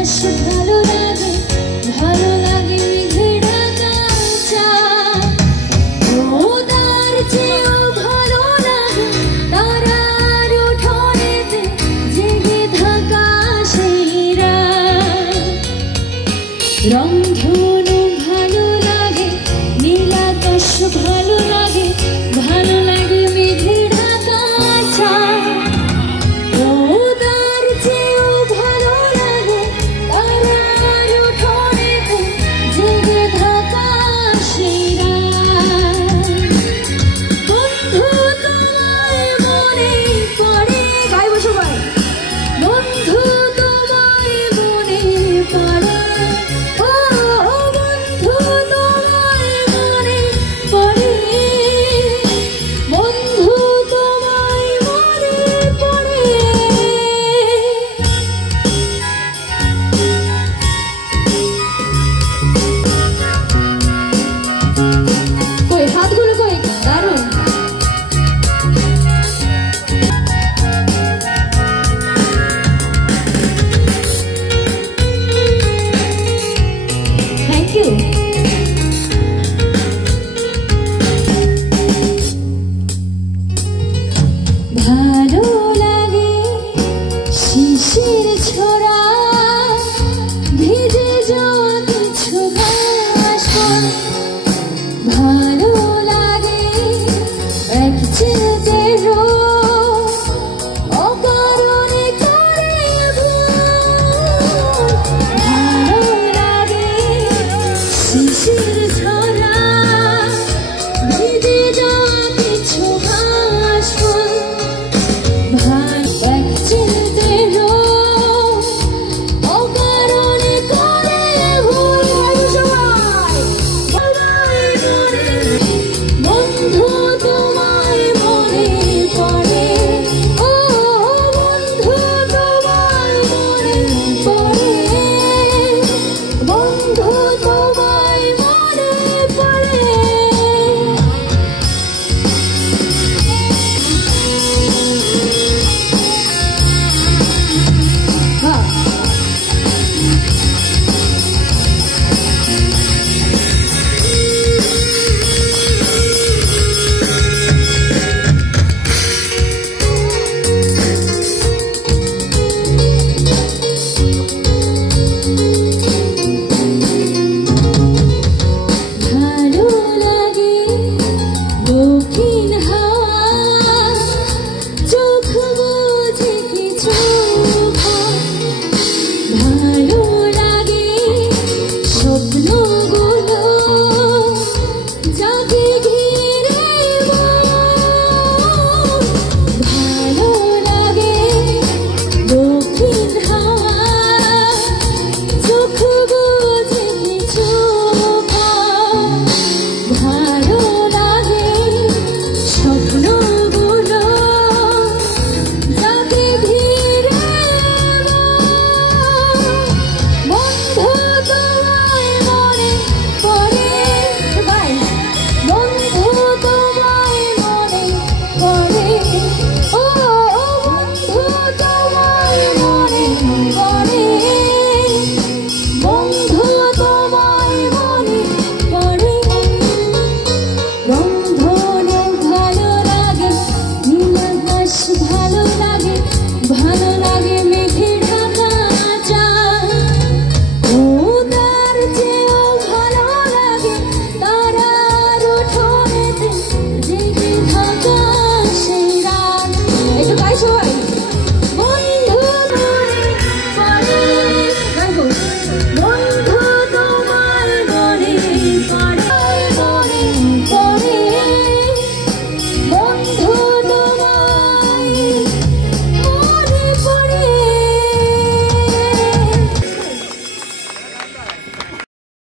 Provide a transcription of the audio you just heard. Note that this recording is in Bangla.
আকাশ ভালো লাগে, ভালো লাগে মেঘে ঢাকা চাঁদ। ওদার চেয়েও ভালো লাগে তারার উঠোনেতে জেগে থাকা সেই রাত। রংধনু ভালো লাগে, নীল আকাশ ভালো লাগে, ভালো লাগে মেঘে ঢাকা চাঁদ। ওদার চেয়েও ভালো লাগে তারার উঠোনেতে জেগে থাকা সেই রাত। বন্ধু তোমায় মনে পড়ে, গাইব সবাই। বন্ধু তোমায় মনে পড়ে, ও বন্ধু তোমায় মনে পড়ে, বন্ধু তোমায় মনে পড়ে। কই হাতগুলো কই, দারুণ। Thank you. ভালো লাগে শিশির ছোড়া